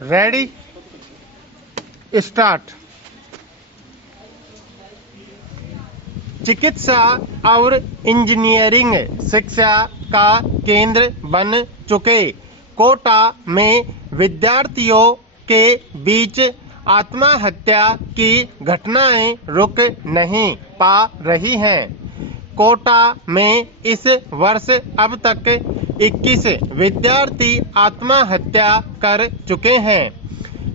Ready start. चिकित्सा और engineering शिक्षा का केंद्र बन चुके कोटा में विद्यार्थियों के बीच आत्महत्या की घटनाएं रुक नहीं पा रही हैं। कोटा में इस वर्ष अब तक 21 विद्यार्थी आत्महत्या कर चुके हैं।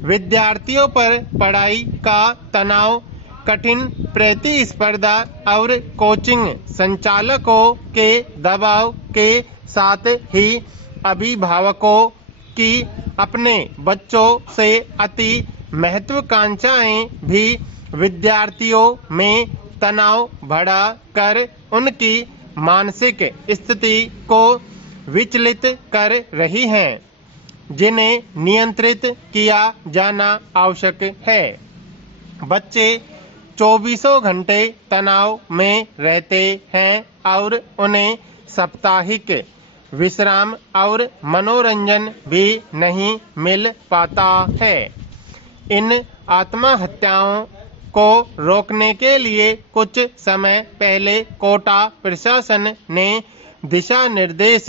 विद्यार्थियों पर पढ़ाई का तनाव, कठिन प्रतिस्पर्धा और कोचिंग संचालकों के दबाव के साथ ही अभिभावकों की अपने बच्चों से अति महत्वाकांक्षाएं भी विद्यार्थियों में तनाव बढ़ा कर उनकी मानसिक स्थिति को विचलित कर रही हैं, जिन्हें नियंत्रित किया जाना आवश्यक है। बच्चे 24 घंटे तनाव में रहते हैं और उन्हें साप्ताहिक विश्राम और मनोरंजन भी नहीं मिल पाता है। इन आत्महत्याओं को रोकने के लिए कुछ समय पहले कोटा प्रशासन ने दिशा निर्देश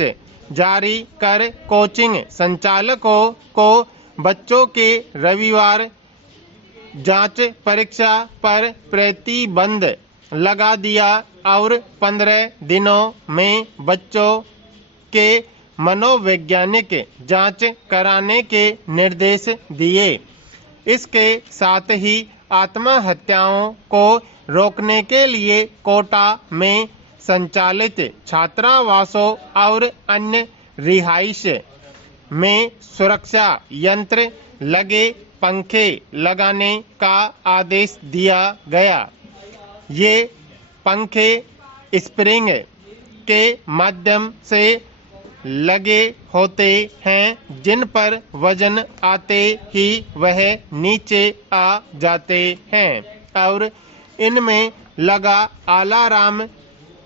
जारी कर कोचिंग संचालकों को बच्चों के रविवार जांच परीक्षा पर प्रतिबंध लगा दिया और 15 दिनों में बच्चों के मनोवैज्ञानिक जांच कराने के निर्देश दिए। इसके साथ ही आत्महत्याओं को रोकने के लिए कोटा में संचालित छात्रावासों और अन्य रिहाइश में सुरक्षा यंत्र लगे पंखे लगाने का आदेश दिया गया। ये पंखे स्प्रिंग के माध्यम से लगे होते हैं, जिन पर वजन आते ही वह नीचे आ जाते हैं और इनमें लगा अलार्म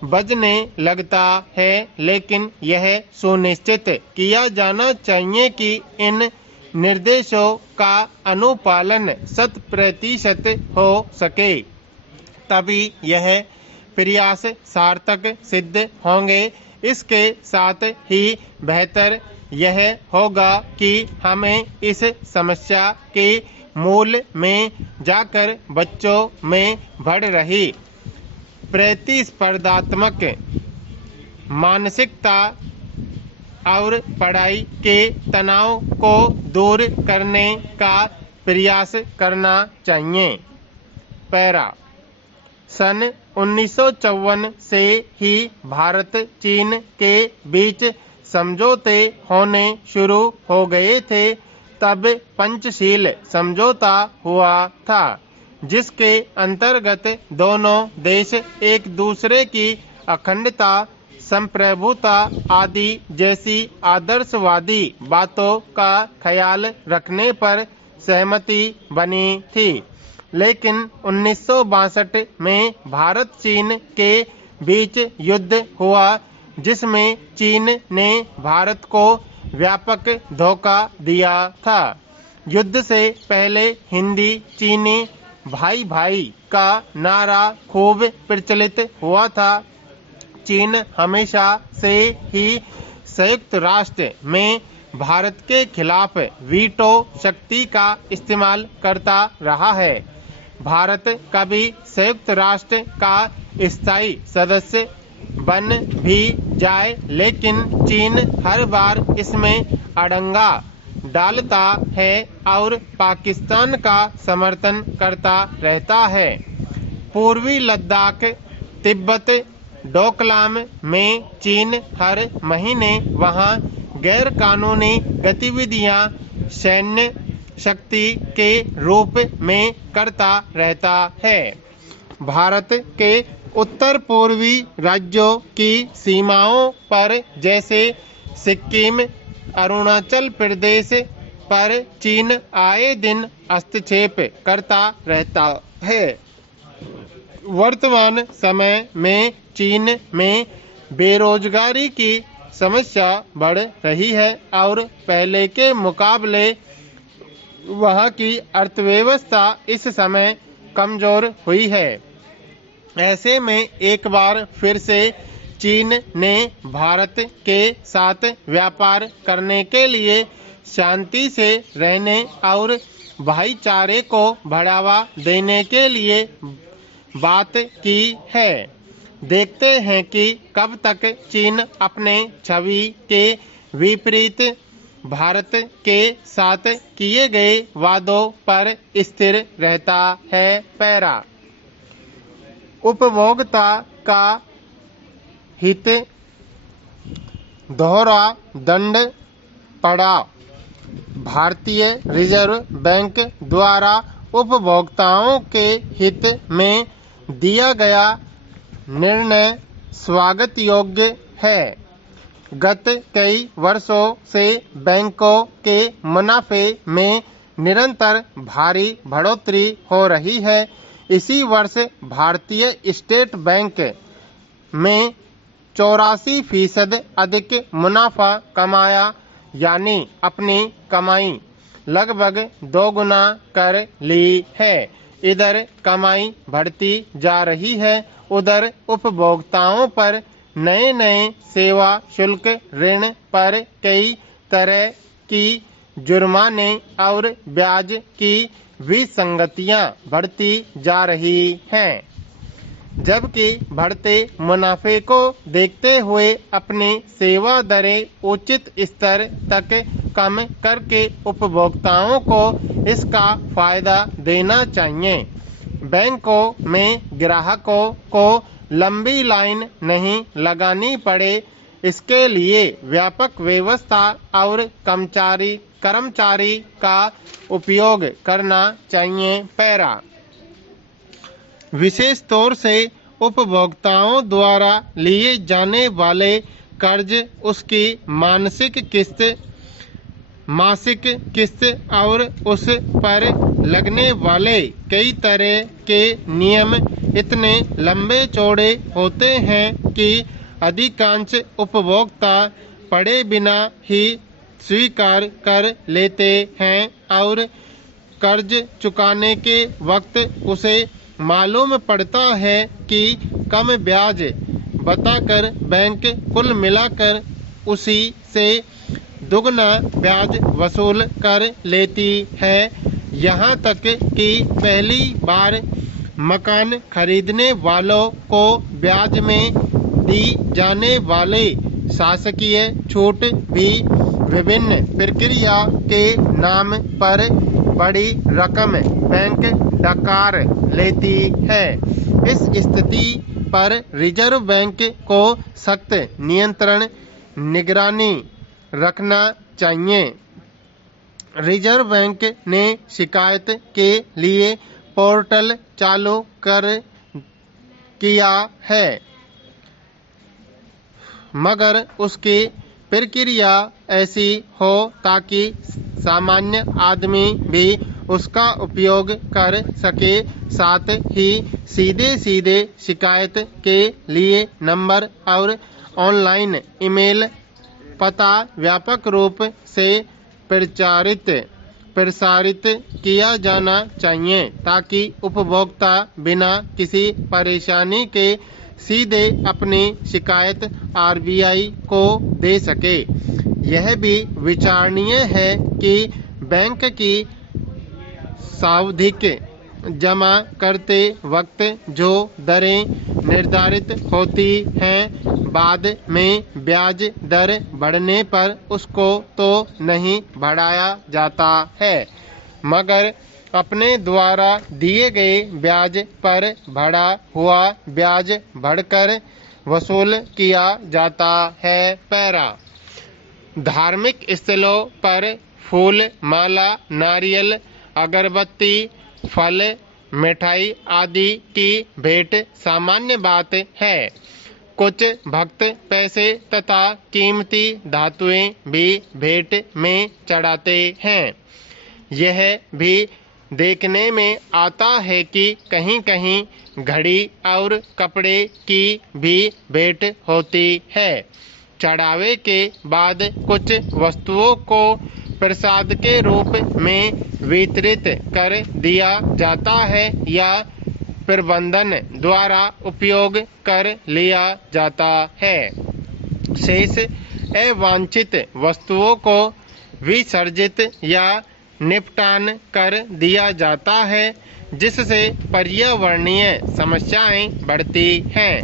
बजने लगता है। लेकिन यह सुनिश्चित किया जाना चाहिए कि इन निर्देशों का अनुपालन 100% हो सके, तभी यह प्रयास सार्थक सिद्ध होंगे। इसके साथ ही बेहतर यह होगा कि हमें इस समस्या के मूल में जाकर बच्चों में बढ़ रही प्रतिस्पर्धात्मक मानसिकता और पढ़ाई के तनाव को दूर करने का प्रयास करना चाहिए। पैरा सन 1954 से ही भारत चीन के बीच समझौते होने शुरू हो गए थे। तब पंचशील समझौता हुआ था, जिसके अंतर्गत दोनों देश एक दूसरे की अखंडता, संप्रभुता आदि जैसी आदर्शवादी बातों का ख्याल रखने पर सहमति बनी थी। लेकिन 1962 में भारत चीन के बीच युद्ध हुआ, जिसमें चीन ने भारत को व्यापक धोखा दिया था। युद्ध से पहले हिंदी चीनी भाई भाई का नारा खूब प्रचलित हुआ था। चीन हमेशा से ही संयुक्त राष्ट्र में भारत के खिलाफ वीटो शक्ति का इस्तेमाल करता रहा है। भारत कभी संयुक्त राष्ट्र का स्थायी सदस्य बन भी जाए, लेकिन चीन हर बार इसमें अड़ंगा डालता है और पाकिस्तान का समर्थन करता रहता है। पूर्वी लद्दाख, तिब्बत, डोकलाम में चीन हर महीने वहां गैर कानूनी गतिविधियां सैन्य शक्ति के रूप में करता रहता है। भारत के उत्तर पूर्वी राज्यों की सीमाओं पर जैसे सिक्किम, अरुणाचल प्रदेश पर चीन आए दिन हस्तक्षेप करता रहता है। वर्तमान समय में चीन में बेरोजगारी की समस्या बढ़ रही है और पहले के मुकाबले वहाँ की अर्थव्यवस्था इस समय कमजोर हुई है। ऐसे में एक बार फिर से चीन ने भारत के साथ व्यापार करने के लिए शांति से रहने और भाईचारे को बढ़ावा देने के लिए बात की है। देखते हैं कि कब तक चीन अपने छवि के विपरीत भारत के साथ किए गए वादों पर स्थिर रहता है। पैरा उपभोक्ता का हित दोहरा दंड पड़ा। भारतीय रिजर्व बैंक द्वारा उपभोक्ताओं के हित में दिया गया निर्णय स्वागत योग्य है। गत कई वर्षों से बैंकों के मुनाफे में निरंतर भारी बढ़ोतरी हो रही है। इसी वर्ष भारतीय स्टेट बैंक में 84% अधिक मुनाफा कमाया, यानी अपनी कमाई लगभग 2 गुना कर ली है। इधर कमाई बढ़ती जा रही है, उधर उपभोक्ताओं पर नए नए सेवा शुल्क, ऋण पर कई तरह की जुर्माने और ब्याज की विसंगतियां बढ़ती जा रही हैं। जबकि बढ़ते मुनाफे को देखते हुए अपनी सेवा दरें उचित स्तर तक कम करके उपभोक्ताओं को इसका फायदा देना चाहिए। बैंकों में ग्राहकों को लंबी लाइन नहीं लगानी पड़े, इसके लिए व्यापक व्यवस्था और कर्मचारी का उपयोग करना चाहिए। पैरा विशेष तौर से उपभोक्ताओं द्वारा लिए जाने वाले कर्ज उसकी मासिक किस्त और उस पर लगने वाले कई तरह के नियम इतने लंबे चौड़े होते हैं कि अधिकांश उपभोक्ता पढ़े बिना ही स्वीकार कर लेते हैं और कर्ज चुकाने के वक्त उसे मालूम पड़ता है कि कम ब्याज बताकर बैंक कुल मिलाकर उसी से दुगना ब्याज वसूल कर लेती है। यहाँ तक कि पहली बार मकान खरीदने वालों को ब्याज में दी जाने वाली शासकीय छूट भी विभिन्न प्रक्रिया के नाम पर बड़ी रकम बैंक डकार लेती है। इस स्थिति पर रिजर्व बैंक को सख्त निगरानी रखना चाहिए। रिजर्व बैंक ने शिकायत के लिए पोर्टल चालू किया है, मगर उसकी प्रक्रिया ऐसी हो ताकि सामान्य आदमी भी उसका उपयोग कर सके। साथ ही सीधे शिकायत के लिए नंबर और ऑनलाइन ईमेल पता व्यापक रूप से प्रसारित किया जाना चाहिए ताकि उपभोक्ता बिना किसी परेशानी के सीधे अपनी शिकायत आरबीआई को दे सके। यह भी विचारणीय है कि बैंक की सावधिक जमा करते वक्त जो दरें निर्धारित होती हैं, बाद में ब्याज दर बढ़ने पर उसको तो नहीं बढ़ाया जाता है, मगर अपने द्वारा दिए गए ब्याज पर बढ़ा हुआ ब्याज बढ़कर वसूल किया जाता है। पैरा धार्मिक स्थलों पर फूल माला, नारियल, अगरबत्ती, फल, मिठाई आदि की भेंट सामान्य बात है। कुछ भक्त पैसे तथा कीमती धातुएं भी भेंट में चढ़ाते हैं। यह भी देखने में आता है कि कहीं-कहीं घड़ी और कपड़े की भी भेंट होती है। चढ़ावे के बाद कुछ वस्तुओं को प्रसाद के रूप में वितरित कर दिया जाता है या प्रबंधन द्वारा उपयोग कर लिया जाता है। शेष अवांछित वस्तुओं को विसर्जित या निपटान कर दिया जाता है, जिससे पर्यावरणीय समस्याएं बढ़ती हैं।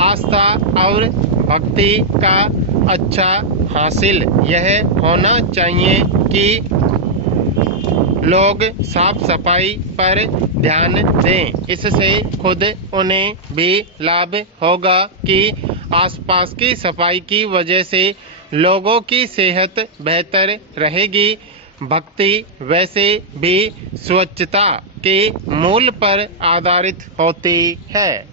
आस्था और भक्ति का अच्छा हासिल यह होना चाहिए कि लोग साफ सफाई पर ध्यान दें। इससे खुद उन्हें भी लाभ होगा कि आसपास की सफाई की वजह से लोगों की सेहत बेहतर रहेगी। भक्ति वैसे भी स्वच्छता के मूल पर आधारित होती है।